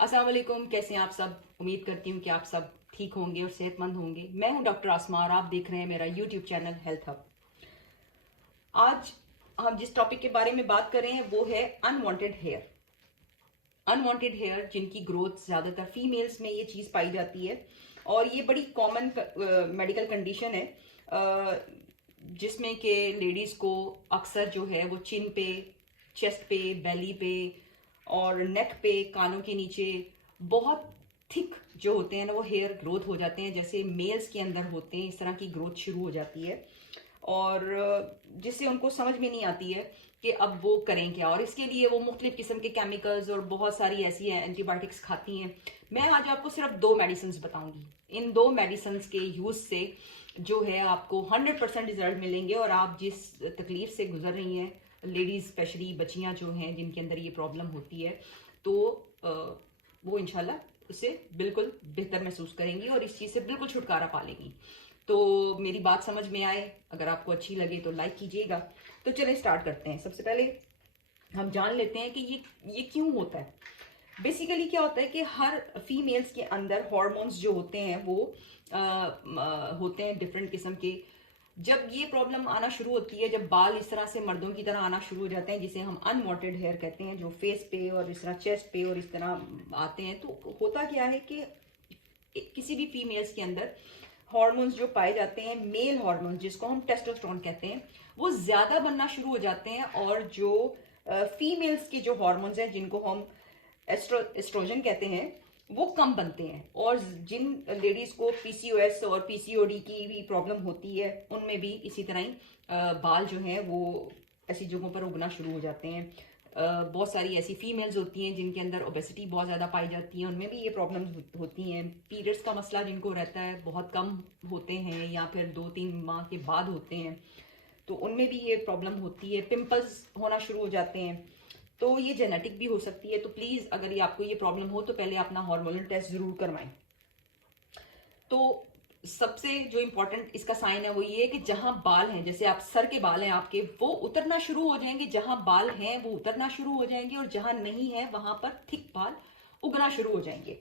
अस्सलाम वालेकुम, कैसे हैं आप सब। उम्मीद करती हूँ कि आप सब ठीक होंगे और सेहतमंद होंगे। मैं हूँ डॉक्टर आसमा और आप देख रहे हैं मेरा यूट्यूब चैनल हेल्थ हब। आज हम जिस टॉपिक के बारे में बात कर रहे हैं वो है अनवांटेड हेयर। अनवांटेड हेयर जिनकी ग्रोथ ज़्यादातर फीमेल्स में ये चीज़ पाई जाती है और ये बड़ी कॉमन मेडिकल कंडीशन है, जिसमें कि लेडीज़ को अक्सर जो है वो चिन पे, चेस्ट पे, बेली पे और नेक पे, कानों के नीचे बहुत थिक जो होते हैं ना वो हेयर ग्रोथ हो जाते हैं, जैसे मेल्स के अंदर होते हैं इस तरह की ग्रोथ शुरू हो जाती है और जिससे उनको समझ में नहीं आती है कि अब वो करें क्या। और इसके लिए वो मुख्तलिफ किस्म के केमिकल्स और बहुत सारी ऐसी एंटीबायोटिक्स खाती हैं। मैं आज आपको सिर्फ 2 मेडिसिन बताऊंगी। इन 2 मेडिसिन के यूज़ से जो है आपको 100% रिजल्ट मिलेंगे और आप जिस तकलीफ से गुजर रही हैं, लेडीज़ स्पेशली बच्चियां जो हैं जिनके अंदर ये प्रॉब्लम होती है, तो वो इंशाल्लाह उससे बिल्कुल बेहतर महसूस करेंगी और इस चीज़ से बिल्कुल छुटकारा पा लेंगी। तो मेरी बात समझ में आए, अगर आपको अच्छी लगे तो लाइक कीजिएगा। तो चलिए स्टार्ट करते हैं। सबसे पहले हम जान लेते हैं कि ये क्यों होता है। बेसिकली क्या होता है कि हर फीमेल्स के अंदर हार्मोन्स जो होते हैं वो होते हैं डिफरेंट किस्म के। जब ये प्रॉब्लम आना शुरू होती है, जब बाल इस तरह से मर्दों की तरह आना शुरू हो जाते हैं, जिसे हम अनवांटेड हेयर कहते हैं, जो फेस पे और इस तरह चेस्ट पे और इस तरह आते हैं, तो होता क्या है कि किसी भी फीमेल्स के अंदर हार्मोन्स जो पाए जाते हैं, मेल हार्मोन्स जिसको हम टेस्टोस्टेरोन कहते हैं, वो ज्यादा बनना शुरू हो जाते हैं और जो फीमेल्स के जो हार्मोन्स हैं जिनको हम एस्ट्रोजन कहते हैं वो कम बनते हैं। और जिन लेडीज को पीसीओएस और पीसीओडी की भी प्रॉब्लम होती है उनमें भी इसी तरह ही बाल जो हैं वो ऐसी जगहों पर उगना शुरू हो जाते हैं। बहुत सारी ऐसी फीमेल्स होती हैं जिनके अंदर ओबेसिटी बहुत ज़्यादा पाई जाती है, उनमें भी ये प्रॉब्लम्स होती हैं। पीरियड्स का मसला जिनको रहता है बहुत कम होते हैं या फिर 2-3 माह के बाद होते हैं, तो उनमें भी ये प्रॉब्लम होती है। पिंपल्स होना शुरू हो जाते हैं, तो ये जेनेटिक भी हो सकती है। तो प्लीज़ अगर ये आपको ये प्रॉब्लम हो तो पहले अपना हार्मोनल टेस्ट ज़रूर करवाएं। तो सबसे जो इम्पोर्टेंट इसका साइन है वो ये है कि जहां बाल हैं, जैसे आप सर के बाल हैं आपके, वो उतरना शुरू हो जाएंगे। जहां बाल हैं वो उतरना शुरू हो जाएंगे और जहां नहीं है वहां पर थिक बाल उगना शुरू हो जाएंगे।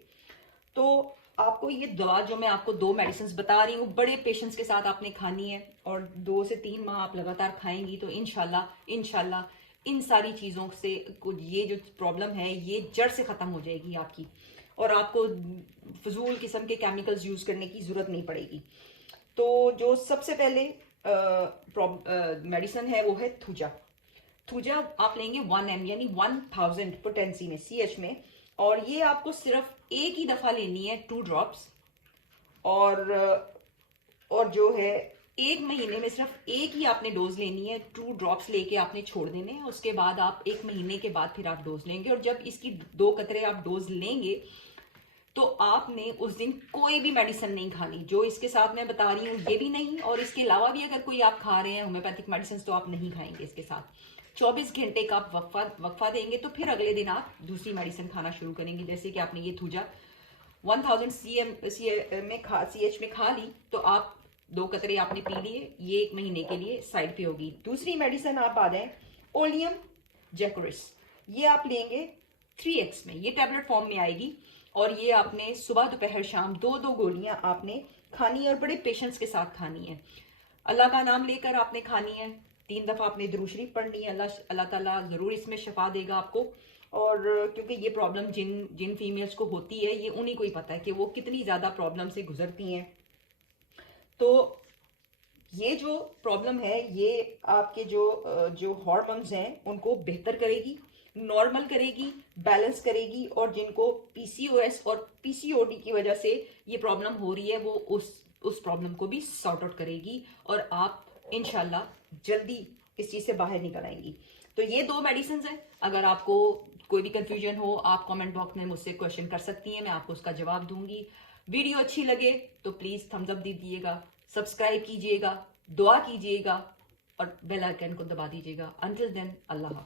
तो आपको ये दवा जो मैं आपको 2 मेडिसिन बता रही हूँ बड़े पेशेंस के साथ आपने खानी है और 2 से 3 माह आप लगातार खाएंगी तो इंशाल्लाह इन सारी चीज़ों से ये जो प्रॉब्लम है ये जड़ से ख़त्म हो जाएगी आपकी और आपको फजूल किस्म के केमिकल्स यूज़ करने की ज़रूरत नहीं पड़ेगी। तो जो सबसे पहले मेडिसिन है वो है थूजा। थूजा आप लेंगे 1 ml यानी 1000 पोटेंसी में, CH में, और ये आपको सिर्फ एक ही दफ़ा लेनी है, 2 ड्रॉप्स। और जो है 1 महीने में सिर्फ एक ही आपने डोज लेनी है, 2 ड्रॉप्स लेके आपने छोड़ देने हैं। उसके बाद आप 1 महीने के बाद फिर आप डोज लेंगे और जब इसकी 2 कतरे आप डोज लेंगे तो आपने उस दिन कोई भी मेडिसिन नहीं खानी। जो इसके साथ मैं बता रही हूँ ये भी नहीं, और इसके अलावा भी अगर कोई आप खा रहे हैं होम्योपैथिक मेडिसिन तो आप नहीं खाएंगे इसके साथ। 24 घंटे का आप वक्फा देंगे तो फिर अगले दिन आप दूसरी मेडिसिन खाना शुरू करेंगे। जैसे कि आपने ये थूजा 1000 CH में खा ली तो आप 2 कतरे आपने पी लिए, ये 1 महीने के लिए साइड पे होगी। दूसरी मेडिसिन आप आ जाए ओलियम जैकोरिस, ये आप लेंगे 3x में, ये टैबलेट फॉर्म में आएगी और ये आपने सुबह दोपहर शाम 2-2 गोलियां आपने खानी है और बड़े पेशेंस के साथ खानी है। अल्लाह का नाम लेकर आपने खानी है, 3 दफ़ा आपने दुरूद शरीफ पढ़नी है। अल्लाह ताला ज़रूर इसमें शफा देगा आपको। और क्योंकि ये प्रॉब्लम जिन फीमेल्स को होती है ये उन्हीं को ही पता है कि वो कितनी ज़्यादा प्रॉब्लम से गुजरती हैं। तो ये जो प्रॉब्लम है ये आपके जो हार्मोन्स हैं उनको बेहतर करेगी, नॉर्मल करेगी, बैलेंस करेगी, और जिनको पीसीओएस और पीसीओडी की वजह से ये प्रॉब्लम हो रही है वो उस प्रॉब्लम को भी सॉर्ट आउट करेगी और आप इंशाल्लाह जल्दी इस चीज़ से बाहर निकल आएंगी। तो ये 2 मेडिसिन हैं। अगर आपको कोई भी कंफ्यूजन हो आप कमेंट बॉक्स में मुझसे क्वेश्चन कर सकती हैं, मैं आपको उसका जवाब दूंगी। वीडियो अच्छी लगे तो प्लीज़ थम्स अप दीजिएगा, सब्सक्राइब कीजिएगा, दुआ कीजिएगा और बेल आइकन को दबा दीजिएगा। अंटिल देन अल्लाह।